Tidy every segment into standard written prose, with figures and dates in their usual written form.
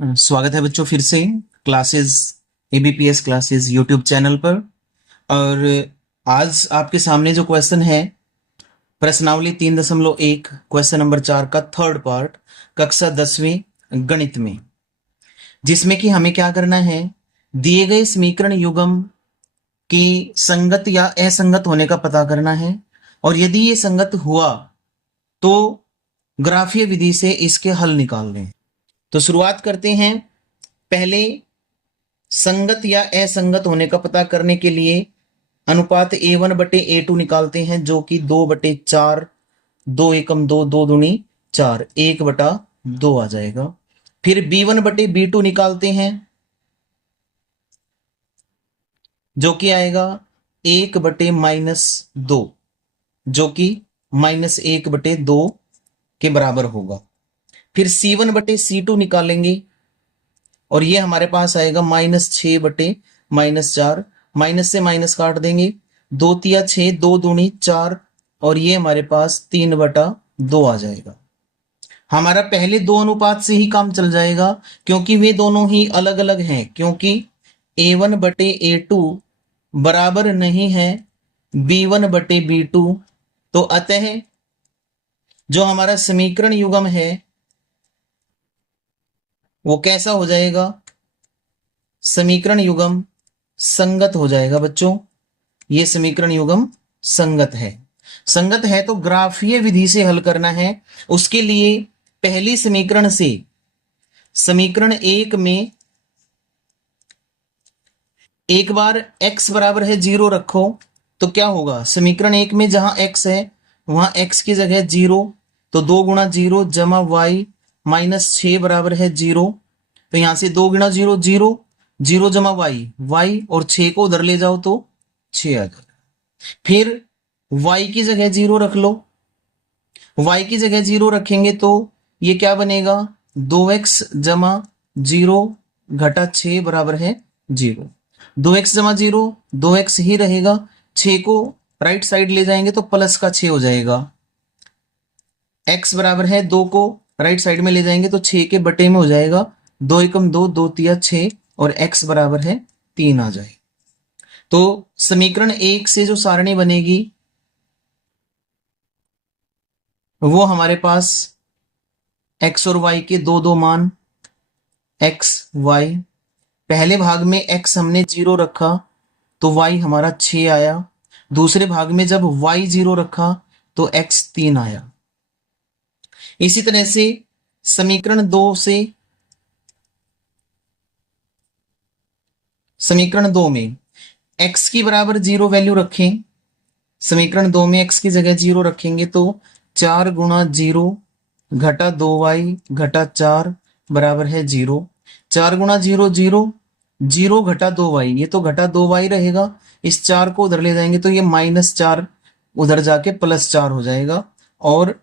स्वागत है बच्चों फिर से classes ABPS classes YouTube channel पर। और आज आपके सामने जो क्वेश्चन है प्रश्नावली 3.1 क्वेश्चन नंबर 4 का थर्ड पार्ट कक्षा 10वीं गणित में, जिसमें कि हमें क्या करना है, दिए गए समीकरण युग्म की संगत या असंगत होने का पता करना है। और यदि ये संगत हुआ तो ग्राफीय विधि से इसके हल निकाल लें। तो शुरुआत करते हैं। पहले संगत या असंगत होने का पता करने के लिए अनुपात A1/A2 निकालते हैं, जो कि 2/4, 2 एकम 2, 2 दूनी 4, 1/2 आ जाएगा। फिर B1/B2 निकालते हैं, जो कि आएगा 1/-2, जो कि -1/2 के बराबर होगा। फिर C1/C2 निकालेंगे और ये हमारे पास आएगा -6/-4, माइनस से माइनस काट देंगे, 2 तिया 6, 2 दूनी 4, और ये हमारे पास 3/2 आ जाएगा। हमारा पहले दो अनुपात से ही काम चल जाएगा, क्योंकि वे दोनों ही अलग अलग हैं, क्योंकि A1/A2 बराबर नहीं है B1/B2। तो अतः जो हमारा समीकरण युग्म है वो कैसा हो जाएगा, समीकरण युग्म संगत हो जाएगा बच्चों। ये समीकरण युग्म संगत है। संगत है तो ग्राफीय विधि से हल करना है। उसके लिए पहली समीकरण से समीकरण 1 में एक बार x बराबर है 0 रखो तो क्या होगा, समीकरण 1 में जहां x है वहां x की जगह 0, तो 2 × 0 जमा y -6 बराबर है 0। तो यहां से 2 × 0 0, 0 जमा y और 6 को उधर ले जाओ तो 6 आ जाएगा। फिर y की जगह 0 रख लो, y की जगह 0 रखेंगे तो ये क्या बनेगा, 2x जमा 0 घटा 6 बराबर है 0। 2x जमा 0 2x ही रहेगा, 6 को राइट साइड ले जाएंगे तो प्लस का 6 हो जाएगा। x बराबर है 2 को राइट साइड में ले जाएंगे तो 6 के बटे में हो जाएगा, 2 एकम 2, 2 तिया 6, और x बराबर है 3 आ जाए। तो समीकरण 1 से जो सारणी बनेगी वो हमारे पास x और y के दो दो मान x y, पहले भाग में x हमने 0 रखा तो y हमारा 6 आया, दूसरे भाग में जब y 0 रखा तो x 3 आया। इसी तरह से समीकरण 2 से समीकरण 2 में x की बराबर 0 वैल्यू रखें, समीकरण 2 में x की जगह 0 रखेंगे तो 4 × 0 घटा 2y घटा 4 बराबर है 0। 4 × 0 0, 0 घटा 2y, ये तो घटा 2y रहेगा, इस 4 को उधर ले जाएंगे तो ये -4 उधर जाके +4 हो जाएगा। और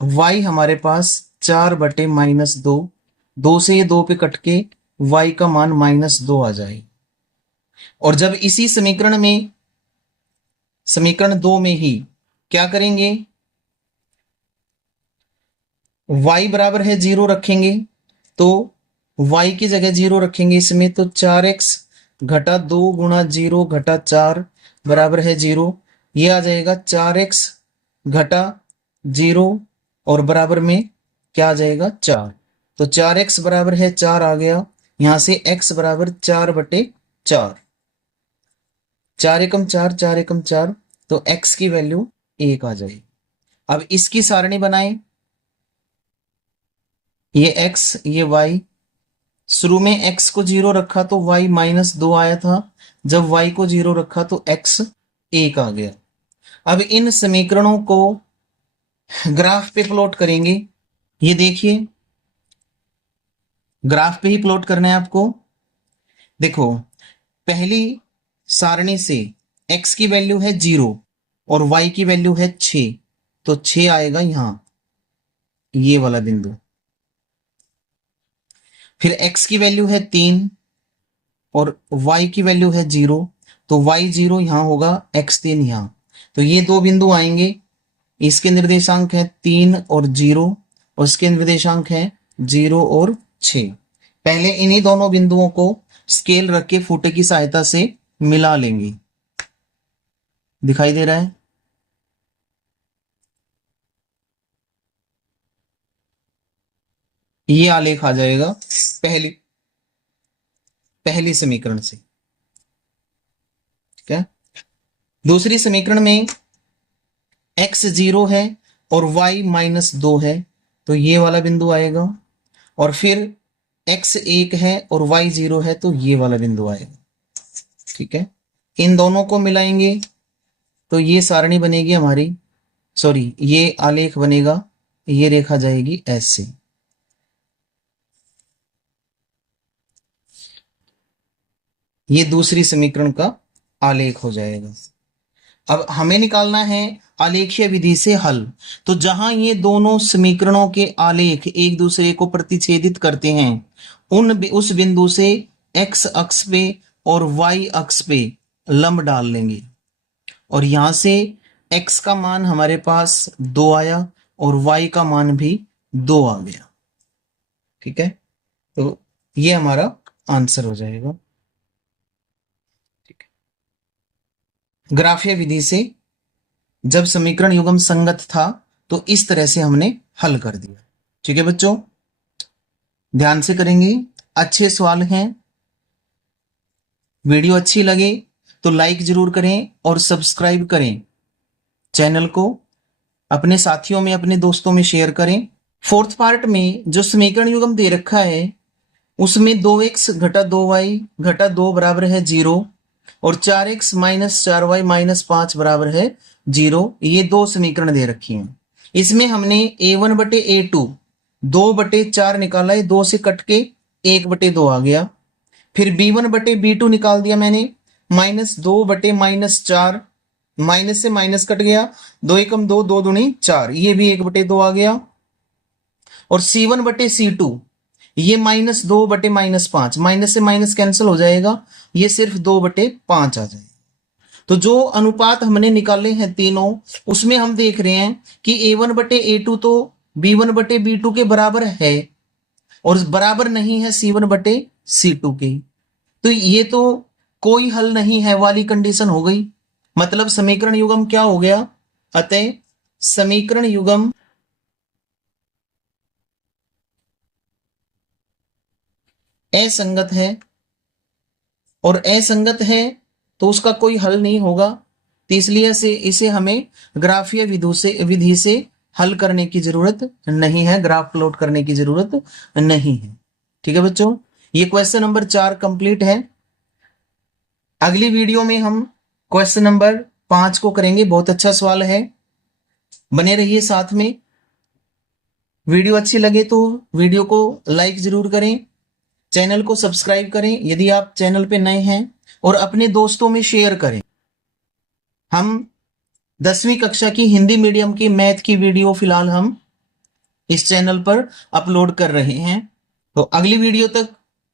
y हमारे पास 4/-2, 2 से ये 2 पे कट के y का मान -2 आ जाए। और जब इसी समीकरण 2 में ही क्या करेंगे, y बराबर है 0 रखेंगे तो y की जगह 0 रखेंगे इसमें, तो 4x घटा 2 × 0 घटा 4 बराबर है 0। ये आ जाएगा 4x घटा 0 और बराबर में क्या आ जाएगा 4, तो 4x बराबर है 4 आ गया। यहां से x बराबर 4/4, 4 एकम 4, 4 एकम 4, तो x की वैल्यू 1 आ जाएगी। अब इसकी सारणी बनाएं, ये x ये y, शुरू में x को 0 रखा तो y -2 आया था, जब y को 0 रखा तो x 1 आ गया। अब इन समीकरणों को ग्राफ पे प्लॉट करेंगे। ये देखिए, ग्राफ पे ही प्लॉट करना है आपको। देखो, पहली सारणी से x की वैल्यू है 0 और y की वैल्यू है 6, तो 6 आएगा यहां, ये वाला बिंदु। फिर x की वैल्यू है 3 और y की वैल्यू है 0, तो y0 यहां होगा, x3 यहां, तो ये दो बिंदु आएंगे। इसके निर्देशांक है 3 और 0, और इसके निर्देशांक है 0 और 6। पहले इन्हीं दोनों बिंदुओं को स्केल रख के फुटे की सहायता से मिला लेंगे। दिखाई दे रहा है? ये आलेख आ जाएगा पहली पहली समीकरण से। ठीक है। दूसरी समीकरण में x 0 है और y -2 है, तो ये वाला बिंदु आएगा। और फिर x 1 है और y 0 है, तो ये वाला बिंदु आएगा। ठीक है। इन दोनों को मिलाएंगे तो ये सारणी बनेगी हमारी, सॉरी ये आलेख बनेगा, ये रेखा जाएगी ऐसे। ये दूसरी समीकरण का आलेख हो जाएगा। अब हमें निकालना है आलेखीय विधि से हल। तो जहां ये दोनों समीकरणों के आलेख एक दूसरे को प्रतिच्छेदित करते हैं, उस बिंदु से x अक्ष पे और y अक्ष पे लंब डाल लेंगे। और यहां से x का मान हमारे पास 2 आया और y का मान भी 2 आ गया। ठीक है। तो ये हमारा आंसर हो जाएगा। ग्राफीय विधि से जब समीकरण युग्म संगत था तो इस तरह से हमने हल कर दिया। ठीक है बच्चों, ध्यान से करेंगे, अच्छे सवाल हैं। वीडियो अच्छी लगे तो लाइक जरूर करें और सब्सक्राइब करें चैनल को, अपने साथियों में अपने दोस्तों में शेयर करें। फोर्थ पार्ट में जो समीकरण युग्म दे रखा है उसमें 2x घटा 2y घटा 2 बराबर है 0 और 4x माइनस 4y माइनस 5 बराबर है 0, ये दो समीकरण दे रखी हैं। इसमें हमने a1 बटे a2 2 बटे 4 निकाला है, 2 से कट के 1 बटे 2 आ गया। फिर b1 बटे b2 निकाल दिया मैंने, माइनस 2 बटे माइनस 4, माइनस से माइनस कट गया, 2 एकम 2, 2 दूनी 4, ये भी 1 बटे 2 आ गया। और c1 बटे c2 ये माइनस 2 बटे माइनस 5, माइनस से माइनस कैंसिल हो जाएगा, ये सिर्फ 2 बटे 5 आ जाएगा। तो जो अनुपात हमने निकाले हैं तीनों, उसमें हम देख रहे हैं कि a1 बटे a2 तो b1 बटे b2 के बराबर है और बराबर नहीं है c1 बटे c2 के। तो ये तो कोई हल नहीं है वाली कंडीशन हो गई, मतलब समीकरण युग्म क्या हो गया? अतः समीकरण युग्म असंगत है, और असंगत है तो उसका कोई हल नहीं होगा। तो इसलिए इसे हमें ग्राफीय विधि से हल करने की जरूरत नहीं है, ग्राफ प्लॉट करने की जरूरत नहीं है। ठीक है बच्चों, ये क्वेश्चन नंबर 4 कंप्लीट है। अगली वीडियो में हम क्वेश्चन नंबर 5 को करेंगे। बहुत अच्छा सवाल है, बने रहिए साथ में। वीडियो अच्छी लगे तो वीडियो को लाइक जरूर करें, चैनल को सब्सक्राइब करें यदि आप चैनल पे नए हैं, और अपने दोस्तों में शेयर करें। हम 10वीं कक्षा की हिंदी मीडियम की मैथ की वीडियो फिलहाल हम इस चैनल पर अपलोड कर रहे हैं। तो अगली वीडियो तक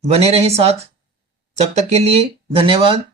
बने रहें साथ, तब तक के लिए धन्यवाद।